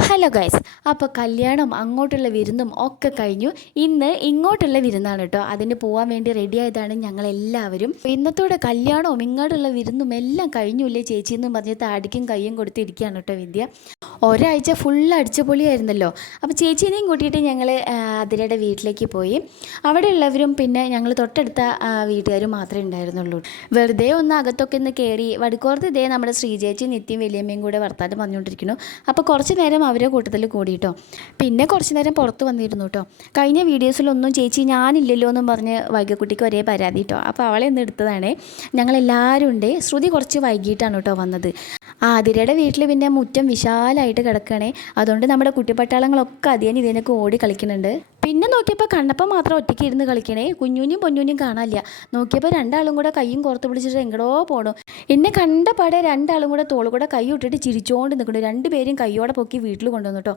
Hello guys, അപ്പോൾ കല്യാണം അങ്ങോട്ടുള്ള വിരുന്നും ഒക്കെ കഴിഞ്ഞു. ഇന്ന് ഇങ്ങോട്ടുള്ള വിരുന്നാണ് കേട്ടോ. അതിന് പോകാൻ വേണ്ടി റെഡി ആയതാണ് ഞങ്ങളെല്ലാവരും. ഇന്നത്തോടെ കല്യാണവും ഇങ്ങോട്ടുള്ള വിരുന്നും എല്ലാം കഴിഞ്ഞില്ലേ ചേച്ചി എന്നും പറഞ്ഞ് താടിക്കും കയ്യും കൊടുത്തിരിക്കുകയാണ് കേട്ടോ വിദ്യ. ഒരാഴ്ച ഫുൾ അടിച്ചുപൊളിയായിരുന്നല്ലോ. അപ്പോൾ ചേച്ചീനെയും കൂട്ടിയിട്ട് ഞങ്ങൾ അതിരയുടെ വീട്ടിലേക്ക് പോയി. അവിടെ ഉള്ളവരും പിന്നെ ഞങ്ങൾ തൊട്ടടുത്ത വീട്ടുകാരും മാത്രമേ ഉണ്ടായിരുന്നുള്ളൂ. വെറുതെ ഒന്ന് അകത്തൊക്കെ ഒന്ന് കയറി വടുക്കോർത്ത് ഇതേ നമ്മുടെ ശ്രീചേച്ചി നിത്യം വലിയമ്മയും കൂടെ വർത്താനം പറഞ്ഞുകൊണ്ടിരിക്കുന്നു. അപ്പോൾ കുറച്ച് നേരം അവരെ കൂട്ടത്തിൽ കൂടിയിട്ടോ. പിന്നെ കുറച്ച് നേരം പുറത്ത് വന്നിരുന്നു കേട്ടോ. കഴിഞ്ഞ വീഡിയോസിലൊന്നും ചേച്ചി ഞാനില്ലല്ലോ എന്നും പറഞ്ഞ് വൈകക്കുട്ടിക്ക് ഒരേ പരാതി കേട്ടോ. അപ്പോൾ അവളെ ഒന്ന് എടുത്തതാണ്. ഞങ്ങളെല്ലാവരും ഉണ്ട്. ശ്രുതി കുറച്ച് വൈകിട്ടാണ് കേട്ടോ വന്നത്. ആതിരയുടെ വീട്ടിൽ പിന്നെ മുറ്റം വിശാലമായിട്ട് കിടക്കണേ. അതുകൊണ്ട് നമ്മുടെ കുട്ടിപ്പട്ടാളങ്ങളൊക്കെ ഇതിനൊക്കെ ഓടി കളിക്കുന്നുണ്ട്. പിന്നെ നോക്കിയപ്പോൾ കണ്ണപ്പം മാത്രം ഒറ്റയ്ക്ക് ഇരുന്ന് കളിക്കണേ. കുഞ്ഞുഞ്ഞും പൊന്നൂനും കാണാനില്ല. നോക്കിയപ്പോൾ രണ്ടാളും കൂടെ കയ്യും കോർത്ത് പിടിച്ചിട്ട് എങ്ങടോ പോണു. എന്നെ കണ്ട പാടെ രണ്ടാളും കൂടെ തോളുകൂടെ കൈ ഇട്ടിട്ട് ചിരിച്ചോണ്ട് നിൽക്കണു. രണ്ടുപേരും കൈയോടെ പൊക്കി വീട്ടിൽ കൊണ്ടുവന്നു കേട്ടോ.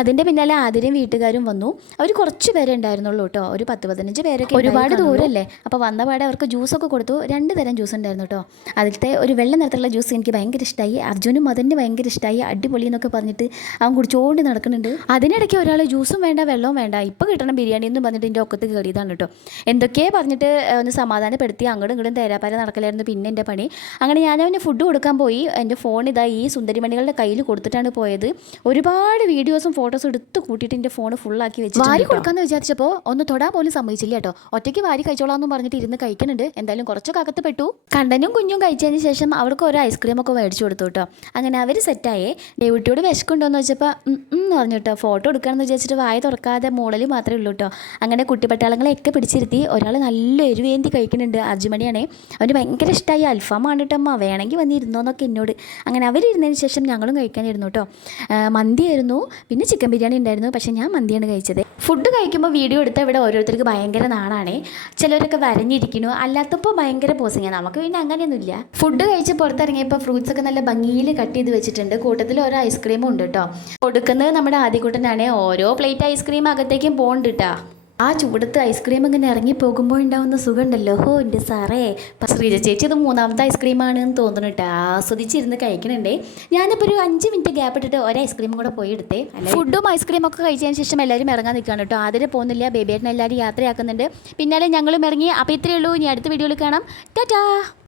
അതിൻ്റെ പിന്നാലെ ആതിരയും വീട്ടുകാരും വന്നു. അവർ കുറച്ച് പേരെ ഉണ്ടായിരുന്നുള്ളൂ കേട്ടോ. ഒരു 10-15 പേരൊക്കെ. ഒരുപാട് ദൂരമല്ലേ. അപ്പോൾ വന്ന പാടെ അവർക്ക് ജ്യൂസൊക്കെ കൊടുത്തു. 2 തരം ജ്യൂസ് ഉണ്ടായിരുന്നു കേട്ടോ. അതിലത്തെ ഒരു വെള്ള നിറത്തിലുള്ള ജ്യൂസ് എനിക്ക് ഭയങ്കര ഇഷ്ടമായി. അർജുനും അതിന് ഭയങ്കര ഇഷ്ടമായി. അടിപൊളി എന്നൊക്കെ പറഞ്ഞിട്ട് അവൻ കുടിച്ചോണ്ട് നടക്കുന്നുണ്ട്. അതിനിടയ്ക്ക് ഒരാൾ ജ്യൂസും വേണ്ട വെള്ളവും വേണ്ട, ഇപ്പോൾ കിട്ടണം ബിരിയാണി എന്ന് പറഞ്ഞിട്ട് എൻ്റെ ഒക്കത്ത് കയറിയതാണ് കേട്ടോ. എന്തൊക്കെയോ പറഞ്ഞിട്ട് ഒന്ന് സമാധാനപ്പെടുത്തി അങ്ങോട്ടും ഇങ്ങോട്ടും തേരാപ്പാര നടക്കലായിരുന്നു പിന്നെ എൻ്റെ പണി. അങ്ങനെ ഞാനവന് ഫുഡ് കൊടുക്കാൻ പോയി. എൻ്റെ ഫോൺ ഇതാ ഈ സുന്ദരിമണികളുടെ കയ്യിൽ കൊടുത്തിട്ടാണ് പോയത്. ഒരുപാട് വീഡിയോസും ഫോട്ടോസും എടുത്ത് കൂട്ടിയിട്ട് എൻ്റെ ഫോൺ ഫുള്ളാക്കി വെച്ച് വാരി കൊടുക്കാമെന്ന് വിചാരിച്ചപ്പോൾ ഒന്ന് തൊടാൻ പോലും സമ്മതിച്ചില്ല കേട്ടോ. ഒറ്റയ്ക്ക് വാരി കഴിച്ചോളാമെന്ന് പറഞ്ഞിട്ട് ഇരുന്ന് കഴിക്കുന്നുണ്ട്. എന്തായാലും കുറച്ചൊക്കെ അകത്ത് പെട്ടു. കണ്ടനും കുഞ്ഞും കഴിച്ചതിന് ശേഷം അവർക്ക് ഒരു ഐസ്ക്രീമൊക്കെ മേടിച്ചു കൊടുത്തു കേട്ടോ. അങ്ങനെ അവർ സെറ്റായേ. ഡേവിട്ടിയോട് വിശക്കുണ്ടോയെന്ന് വെച്ചപ്പോൾ എന്ന് പറഞ്ഞു കേട്ടോ. ഫോട്ടോ എടുക്കാമെന്ന് വിചാരിച്ചിട്ട് വായ തുറക്കാതെ മോളിൽ മാത്രമേ ഉള്ളൂ കേട്ടോ. അങ്ങനെ കുട്ടിപ്പട്ടാളങ്ങളെയൊക്കെ പിടിച്ചിരുത്തി. ഒരാൾ നല്ല എരിവേന്തി കഴിക്കുന്നുണ്ട്. അർജുമണിയാണേ. അവന് ഭയങ്കര ഇഷ്ടമായി. അൽഫാമാണ് കേട്ടമ്മ, വേണമെങ്കിൽ വന്നിരുന്നോന്നൊക്കെ എന്നോട്. അങ്ങനെ അവരിരുന്നതിന് ശേഷം ഞങ്ങളും കഴിക്കാനിരുന്നു കേട്ടോ. മന്തിയായിരുന്നു, പിന്നെ ചിക്കൻ ബിരിയാണി ഉണ്ടായിരുന്നു. പക്ഷേ ഞാൻ മന്തിയാണ് കഴിച്ചത്. ഫുഡ് കഴിക്കുമ്പോൾ വീഡിയോ എടുത്താൽ ഇവിടെ ഓരോരുത്തർക്ക് ഭയങ്കര നാണാണേ. ചിലരൊക്കെ വരഞ്ഞിരിക്കുന്നു, അല്ലാത്തപ്പോൾ ഭയങ്കര പോസിങ്ങാണ്. നമുക്ക് പിന്നെ അങ്ങനെയൊന്നുമില്ല. ഫുഡ് കഴിച്ച് പുറത്തിറങ്ങിയപ്പോൾ ഫ്രൂട്ട്സ് ഒക്കെ നല്ല ഭംഗിയിൽ കട്ട് ചെയ്ത് വെച്ചിട്ടുണ്ട്. കൂട്ടത്തിൽ ഒരു ഐസ്ക്രീമും ഉണ്ട് കേട്ടോ. കൊടുക്കുന്നത് നമ്മുടെ ആദ്യകൂട്ടനാണ്. ഓരോ പ്ലേറ്റ് ഐസ്ക്രീം അകത്തേക്കും പോകണ്ട് കേട്ടോ. ആ ചൂടത്ത് ഐസ്ക്രീം ഇങ്ങനെ ഇറങ്ങി പോകുമ്പോൾ ഉണ്ടാവുന്ന സുഖമുണ്ടല്ലോ. ഹോ എൻ്റെ സാറേ. ശ്രീജ ചേച്ചി ഇത് 3ാമത്തെ ഐസ്ക്രീമാണെന്ന് തോന്നുന്നു കേട്ടോ. ആസ്വദിച്ചിരുന്ന് കഴിക്കണുണ്ടേ. ഞാനിപ്പോൾ ഒരു 5 മിനിറ്റ് ഗ്യാപ്പ് ഇട്ടിട്ട് ഒരു ഐസ്ക്രീമും കൂടെ പോയി എടുത്തേ. ഫുഡും ഐസ്ക്രീമൊക്കെ ഒക്കെ കഴിച്ചതിന് ശേഷം എല്ലാവരും ഇറങ്ങാൻ നിൽക്കുകയാണ് കേട്ടോ. ആതിരെ പോകുന്നില്ല, ബേബിയേട്ടൻ എല്ലാവരും യാത്രയാക്കുന്നുണ്ട്. പിന്നാലെ ഞങ്ങളും ഇറങ്ങി. അപ്പോൾ ഇത്രയേ ഉള്ളൂ. ഇനി അടുത്ത വീഡിയോയിൽ കാണാം. ടാറ്റാ.